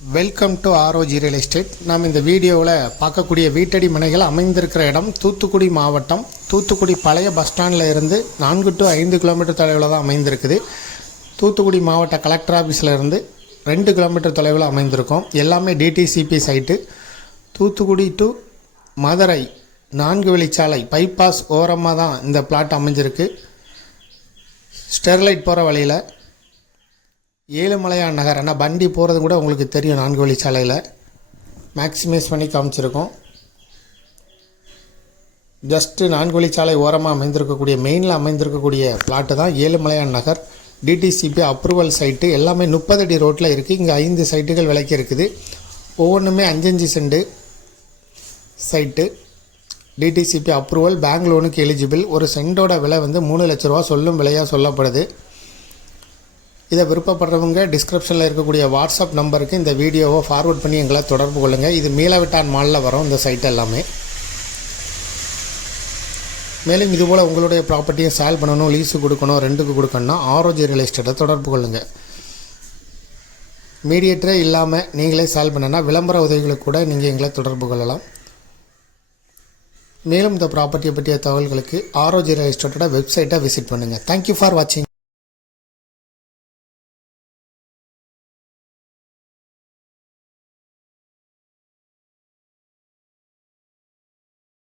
Welcome to ROG real estate. நாம் இந்த வீடியோவில் பார்க்கக்கூடிய வீட்டடி மனைகள் அமைந்திருக்கிற இடம் தூத்துக்குடி மாவட்டம். தூத்துக்குடி பழைய பஸ் ஸ்டாண்டில் இருந்து 4 to 5 கிலோமீட்டர் தொலைவில் தான் அமைந்திருக்குது. தூத்துக்குடி மாவட்ட கலெக்டர் ஆஃபீஸில் இருந்து 2 கிலோமீட்டர் தொலைவில் அமைந்திருக்கும். எல்லாமே DTCP site. Thoothukudi to Madurai 4 வழிச்சாலை பைபாஸ் ஓரமாக தான் இந்த பிளாட் அமைஞ்சிருக்கு. ஸ்டெர்லைட் போகிற வழியில் ஏழுமலையான் நகர், ஆனால் வண்டி போகிறது கூட உங்களுக்கு தெரியும். 4 வழிச்சாலையில் மேக்ஸிமைஸ் பண்ணி காமிச்சிருக்கோம். ஜஸ்ட்டு 4 வழிச்சாலை ஓரமாக அமைந்திருக்கக்கூடிய மெயினில் அமைந்திருக்கக்கூடிய பிளாட்டு தான் Ezhumalaiyan Nagar. DTCP approval site. எல்லாமே 30 அடி ரோட்டில் இருக்குது. இங்கே 5 சைட்டுகள் விலைக்கு இருக்குது. ஒவ்வொன்றுமே 5 cent site. DTCP approval, bank லோனுக்கு எலிஜிபிள். ஒரு சென்டோட விலை வந்து 3 லட்ச ரூபா சொல்லும் விலையாக சொல்லப்படுது. இதை விருப்பப்படுறவங்க டிஸ்கிரிப்ஷனில் இருக்கக்கூடிய வாட்ஸ்அப் நம்பருக்கு இந்த வீடியோவை ஃபார்வர்ட் பண்ணி எங்களை தொடர்பு கொள்ளுங்கள். இது மீளவிட்டான் மாலில் வரும் இந்த சைட் எல்லாமே. மேலும் இதுபோல் உங்களுடைய ப்ராப்பர்ட்டியை சேல் பண்ணணும், லீஸு கொடுக்கணும், ரெண்டுக்கு கொடுக்கணும்னா ஆர்ஓஜி ரியல் எஸ்டேட்டை தொடர்பு கொள்ளுங்கள். மீடியேட்டரே இல்லாமல் நீங்களே சேல் பண்ணனா விளம்பர உதவிகளுக்கு கூட நீங்கள் எங்களை தொடர்பு கொள்ளலாம். மேலும் இந்த ப்ராப்பர்ட்டியை பற்றிய தகவல்களுக்கு ஆர்ஓஜி ரியல் எஸ்டேட்டோட வெப்சைட்டை விசிட் பண்ணுங்கள். தேங்க்யூ ஃபார் வாட்சிங்.